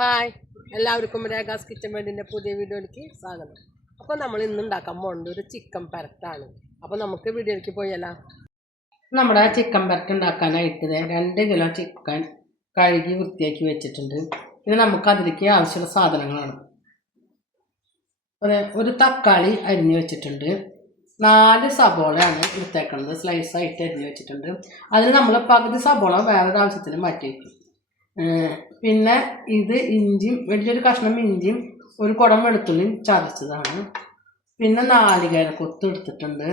Hi എല്ലാവർക്കും രേഖാസ് kitchen വേണ്ടിന്റെ പുതിയ വീഡിയോയിലേക്ക് സ്വാഗതം. അപ്പോൾ നമ്മൾ ഇന്ന് ഉണ്ടാക്കാൻ പോകുന്നത് ഒരു ചിക്കൻ പരത്താണ് അപ്പോൾ നമുക്ക് വീഡിയോയിലേക്ക് പോയാലോ? നമ്മുടെ ചിക്കൻ പരത്ത് ഉണ്ടാക്കാനായിട്ട് രണ്ട് കിലോ ചിക്കൻ കഴുകി വൃത്തിയാക്കി വെച്ചിട്ടുണ്ട്. ഇനി നമുക്ക് അതിലേക്ക് ആവശ്യമുള്ള സാധനങ്ങളാണ്. അതെ ഒരു തക്കാളി അരിഞ്ഞ് വെച്ചിട്ടുണ്ട്. നാല് സബോളയാണ് എടുത്തേക്കുന്നത്. സ്ലൈസായിട്ട് അരിഞ്ഞ് വെച്ചിട്ടുണ്ട്. അതിന് നമ്മൾ പകുതി സബോള വേറൊരു ആവശ്യത്തിന് മാറ്റി വയ്ക്കും പിന്നെ ഇത് ഇഞ്ചിയും വലിയൊരു കഷ്ണം ഇഞ്ചിയും ഒരു കുടം വെളുത്തുള്ളിയും ചതച്ചതാണ്. പിന്നെ നാളികേര കൊത്ത് എടുത്തിട്ടുണ്ട്.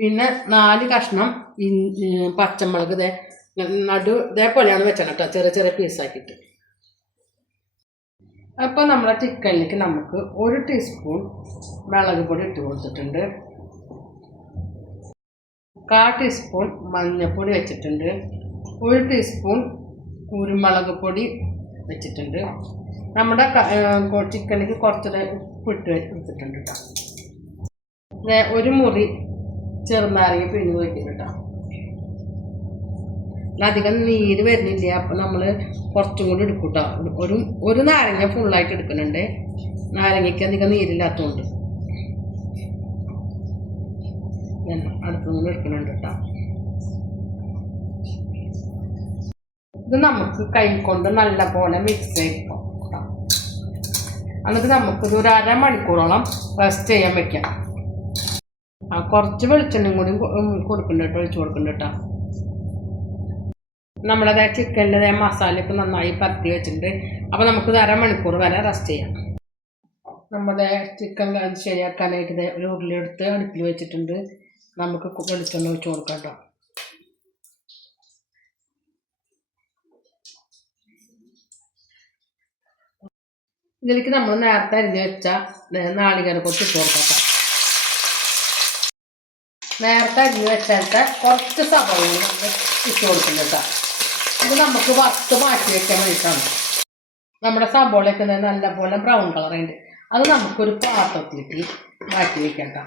പിന്നെ നാല് കഷ്ണം പച്ചമുളക് ഇതേ നടു ഇതേപോലെയാണ് വെച്ചത് കേട്ടോ ചെറിയ ചെറിയ പീസാക്കിയിട്ട് അപ്പോൾ നമ്മുടെ ചിക്കനിലേക്ക് നമുക്ക് ഒരു ടീസ്പൂൺ മുളക് പൊടി ഇട്ട് കൊടുത്തിട്ടുണ്ട്. കാ ടീസ്പൂൺ മഞ്ഞൾപ്പൊടി വെച്ചിട്ടുണ്ട്. ഒരു ടീസ്പൂൺ കുരുമുളക് പൊടി വെച്ചിട്ടുണ്ട്. നമ്മുടെ ഉപ്പ് ചിക്കനിലേക്ക് കുറച്ചുകൂടെ ഉപ്പിട്ട് എടുത്തിട്ടുണ്ട് കേട്ടോ ഒരു മുറി ചെറുനാരങ്ങ പിഴിഞ്ഞ് വയ്ക്കുന്നു കേട്ടോ അധികം നീര് വരുന്നില്ല. അപ്പം നമ്മൾ കുറച്ചും കൂടി എടുക്കും കേട്ടോ ഒരു ഒരു നാരങ്ങ ഫുള്ളായിട്ട് എടുക്കുന്നുണ്ട്. നാരങ്ങയ്ക്ക് അധികം നീരില്ലാത്തതുകൊണ്ട് അടുത്തുനിന്ന് എടുക്കുന്നുണ്ട് കേട്ടോ ഇത് നമുക്ക് കൈ കൊണ്ട് നല്ല പോലെ മിക്സ് ചെയ്ത് കൊടുക്കാം. എന്നിട്ട് നമുക്കിത് ഒരു അരമണിക്കൂറോളം റെസ്റ്റ് ചെയ്യാൻ വെക്കാം. ആ കുറച്ച് വെളിച്ചെണ്ണയും കൂടി കൊടുക്കുന്നുണ്ട് കേട്ടോ ഒഴിച്ച് കൊടുക്കുന്നുണ്ട് കേട്ടോ. നമ്മളത് ചിക്കനിലെ മസാലയൊക്കെ നന്നായി പരത്തി വെച്ചിട്ടുണ്ട്. അപ്പോൾ നമുക്കിത് അരമണിക്കൂർ വരെ റെസ്റ്റ് ചെയ്യാം. നമ്മുടെ ചിക്കൻ ശരിയാക്കാനായിട്ട് ഒരു ഉരുളി എടുത്ത് അടുപ്പിൽ വെച്ചിട്ടുണ്ട്. നമുക്ക് വെളിച്ചെണ്ണ ഒഴിച്ച് കൊടുക്കാം കേട്ടോ. ഇതിലേക്ക് നമ്മൾ നേരത്തെ അരിഞ്ഞ് വെച്ച നാളികേര കൊത്തി ഇട്ട് നേരത്തെ അരിഞ്ഞ് വെച്ചാലത്തെ കുറച്ച് നമ്മൾ ഇട്ട് കൊടുക്കുന്നത് ഇത് നമുക്ക് വറുത്ത് മാറ്റി വെക്കാൻ വേണ്ടിയിട്ടാണ്. നമ്മുടെ സബോളയൊക്കെ നല്ല നല്ലപോലെ ബ്രൗൺ കളർ കളറുണ്ട് അത് നമുക്കൊരു പാത്രത്തിലേക്ക് മാറ്റി വെക്കാം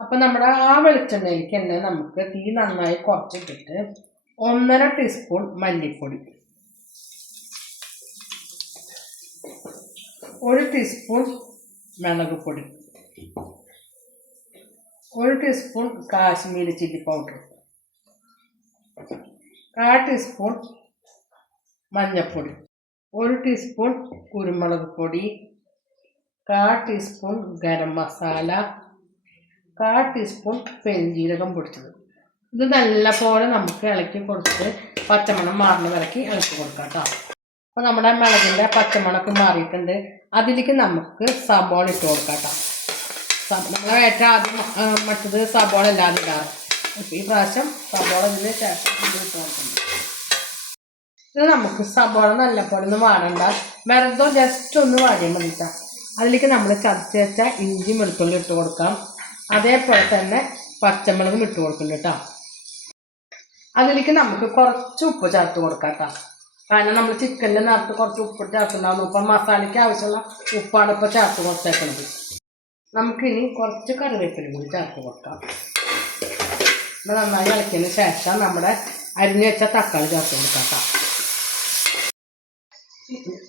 അപ്പം നമ്മുടെ ആ വെളിച്ചെണ്ണയിലേക്ക് തന്നെ നമുക്ക് തീ നന്നായി കുറച്ചിട്ടിട്ട് ഒന്നര ടീസ്പൂൺ മല്ലിപ്പൊടി. ഒരു ടീസ്പൂൺ മുളക് പൊടി ഒരു ടീസ്പൂൺ കാശ്മീരി ചില്ലി പൗഡർ കാ ടീസ്പൂൺ മഞ്ഞൾപ്പൊടി ഒരു ടീസ്പൂൺ കുരുമുളക് പൊടി. കാ ടീസ്പൂൺ ഗരം മസാല. കാ ടീസ്പൂൺ പെരുംജീരകം പൊടിച്ചത്. ഇത് നല്ലപോലെ നമുക്ക് ഇളക്കി കൊടുത്ത് പച്ചമണം മാറുന്ന വരക്കി ഇളക്കി കൊടുക്കാം കേട്ടോ അപ്പോൾ നമ്മുടെ മുളകിന്റെ പച്ചമണമൊക്കെ മാറിയിട്ടുണ്ട്. അതിലേക്ക് നമുക്ക് സബോള ഇട്ട് കൊടുക്കാം കേട്ടോ നമ്മൾ ഏറ്റവും ആദ്യം മറ്റത് സബോള ഇല്ലാതെ ഇടാറ്. ഈ പ്രാവശ്യം സബോള ഇതിന് ശേഷം ഇത് ഇട്ട് കൊടുക്കുന്നുണ്ട് ഇത് നമുക്ക് സബോള നല്ലപോലെ ഒന്ന് വാടണ്ട. വെറുതെ ജസ്റ്റ് ഒന്ന് വാടിയാൽ മതി അതിലേക്ക് നമ്മൾ ചതച്ച് വെച്ച ഇഞ്ചി വെളുത്തുള്ളി ഇട്ട് കൊടുക്കാം. അതേപോലെ തന്നെ പച്ചമുളകും ഇട്ട് കൊടുക്കുന്നുണ്ട് കേട്ടോ അതിലേക്ക് നമുക്ക് കുറച്ച് ഉപ്പ് ചേർത്ത് കൊടുക്കാം കേട്ടോ. കാരണം നമ്മൾ ചിക്കന്റെ നേരത്ത് കുറച്ച് ഉപ്പ് ചേർത്തുണ്ടാവുന്നു ഇപ്പം മസാലയ്ക്ക് ആവശ്യമുള്ള ഉപ്പാണ് ഇപ്പോൾ ചേർത്ത് കൊടുത്തേക്കുന്നത് നമുക്കിനി കുറച്ച് കറിവേപ്പിലും കൂടി ചേർത്ത് കൊടുക്കാം. ഇത് നന്നായി ഇളക്കിയതിന് ശേഷം നമ്മുടെ അരിഞ്ഞു വെച്ച തക്കാളി ചേർത്ത് കൊടുക്കാം കേട്ടോ.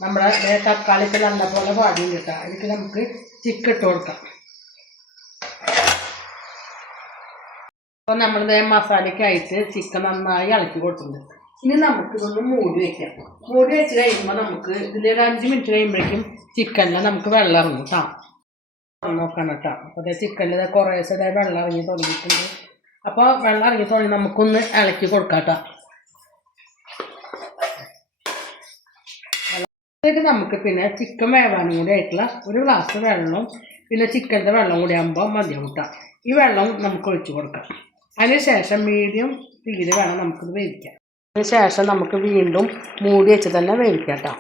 നമ്മുടെ തക്കാളിക്ക് നല്ലപോലെ പാടിയും കിട്ടാം. അതിലേക്ക് നമുക്ക് ചിക്കൻ ഇട്ട് കൊടുക്കാം. അപ്പോൾ നമ്മൾ ദേ മസാലയ്ക്കായിട്ട് ചിക്കൻ നന്നായി ഇളക്കി കൊടുത്തിട്ടുണ്ട്. ഇനി നമുക്ക് ഇതൊന്ന് മൂടി വെക്കാം. മൂടി വെച്ച് കഴിയുമ്പോൾ നമുക്ക് ഇതിലൊരു അഞ്ച് മിനിറ്റ് കഴിയുമ്പോഴേക്കും ചിക്കനിൽ നമുക്ക് വെള്ളം ഇറങ്ങും കേട്ടോ നോക്കണം കേട്ടോ അപ്പോൾ അതേ ചിക്കനിൽ കുറേശ്ശെ വെള്ളം ഇറങ്ങി തുടങ്ങിയിട്ടുണ്ട്. അപ്പോൾ വെള്ളം ഇറങ്ങി തുടങ്ങി നമുക്കൊന്ന് ഇളക്കി കൊടുക്കാം കേട്ടോ നമുക്ക് പിന്നെ ചിക്കൻ വേവാനും കൂടി ആയിട്ടുള്ള ഒരു ഗ്ലാസ് വെള്ളം പിന്നെ ചിക്കന്റെ വെള്ളം കൂടി ആകുമ്പോൾ മതിയാവും കേട്ടോ ഈ വെള്ളം നമുക്ക് ഒഴിച്ചു കൊടുക്കാം. അതിന് ശേഷം മീഡിയം തീയിൽ വേണം നമുക്കിത് വേവിക്കാൻ. അതിന് ശേഷം നമുക്ക് വീണ്ടും മൂടി വെച്ച് തന്നെ വേവിക്കാം കേട്ടോ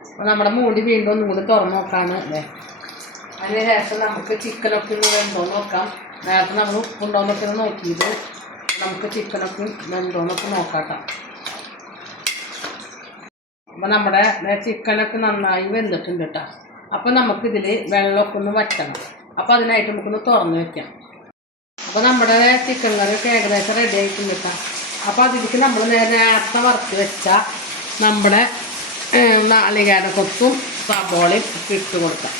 അപ്പോൾ നമ്മുടെ മൂടി വീണ്ടും ഒന്നും കൂടി തുറന്ന് നോക്കാണ് അല്ലേ? അതിന് ശേഷം നമുക്ക് ചിക്കനൊക്കെ ഒന്ന് വെന്തോ നോക്കാം. നേരത്തെ നമ്മൾ ഉപ്പുണ്ടോന്നൊക്കെ ഒന്ന് നോക്കിയത്. നമുക്ക് ചിക്കനൊക്കെ വെന്തോന്നൊക്കെ നോക്കാം കേട്ടോ അപ്പോൾ നമ്മുടെ ചിക്കനൊക്കെ നന്നായി വെന്തിട്ടുണ്ട് കേട്ടോ അപ്പോൾ നമുക്കിതിൽ വെള്ളമൊക്കെ ഒന്ന് വറ്റണം. അപ്പോൾ അതിനായിട്ട് നമുക്കൊന്ന് തുറന്ന് വെക്കാം. അപ്പോൾ നമ്മുടെ ചിക്കൻ കറിയൊക്കെ ഏകദേശം റെഡി ആയിട്ടുണ്ട് കേട്ടോ അപ്പോൾ അതിലേക്ക് നമ്മൾ നേരെ നേരത്തെ വറുത്ത് വെച്ച നമ്മുടെ നാളികേര കൊത്തും സബോളയും ഇട്ട് കൊടുക്കാം.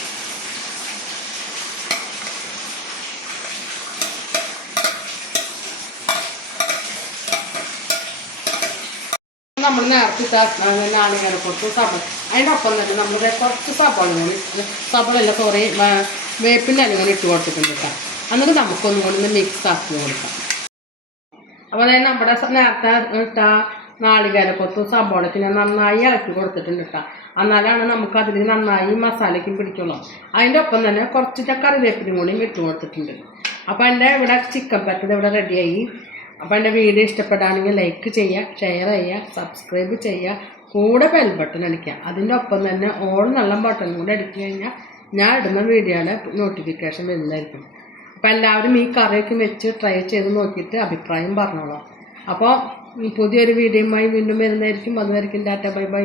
നമ്മൾ നേരത്തെ ഇട്ട നാളികേര കൊത്തും സബോള അതിന്റെ ഒപ്പം തന്നെ നമ്മൾ കുറച്ച് സബോള കൂടി സബോളല്ല കുറേ വേപ്പിന്റെ അല്ല ഇട്ട് കൊടുത്തിട്ടുണ്ട് കേട്ടോ. എന്നിട്ട് നമുക്കൊന്നും കൂടി മിക്സ് ആക്കി കൊടുക്കാം. അപ്പോൾ അതായത് നമ്മുടെ നേരത്തെ ഇട്ട നാളികേരക്കൊത്തും സബോളയ്ക്ക് ഞാൻ നന്നായി ഇളക്കി കൊടുത്തിട്ടുണ്ട് കേട്ടോ. എന്നാലാണ് നമുക്ക് അതിൽ നന്നായി മസാലയ്ക്കും പിടിക്കുള്ളൂ. അതിന്റെ ഒപ്പം തന്നെ കുറച്ച് കറിവേപ്പിനും കൂടി ഇട്ട് കൊടുത്തിട്ടുണ്ട്. അപ്പോൾ എന്റെ ഇവിടെ ചിക്കൻ പറ്റത് ഇവിടെ റെഡിയായി അപ്പോൾ എന്റെ വീഡിയോ ഇഷ്ടപ്പെടുകയാണെങ്കിൽ ലൈക്ക് ചെയ്യുക ഷെയർ ചെയ്യുക സബ്സ്ക്രൈബ് ചെയ്യുക കൂടെ ബെൽ ബട്ടൺ അടിക്കുക. അതിന്റെ ഒപ്പം തന്നെ ഓൾ നല്ല ബട്ടൺ കൂടെ അടിച്ചു കഴിഞ്ഞാൽ ഞാൻ ഇടുന്ന വീഡിയോയുടെ നോട്ടിഫിക്കേഷൻ വരുന്നതായിരിക്കും. അപ്പോൾ എല്ലാവരും ഈ കറിയൊക്കെ വെച്ച് ട്രൈ ചെയ്ത് നോക്കിയിട്ട് അഭിപ്രായം പറഞ്ഞോളാം. അപ്പോൾ പുതിയൊരു വീഡിയോയുമായി വീണ്ടും വരുന്നതായിരിക്കും. അതുവരെയും ടാറ്റ ബൈ ബൈ.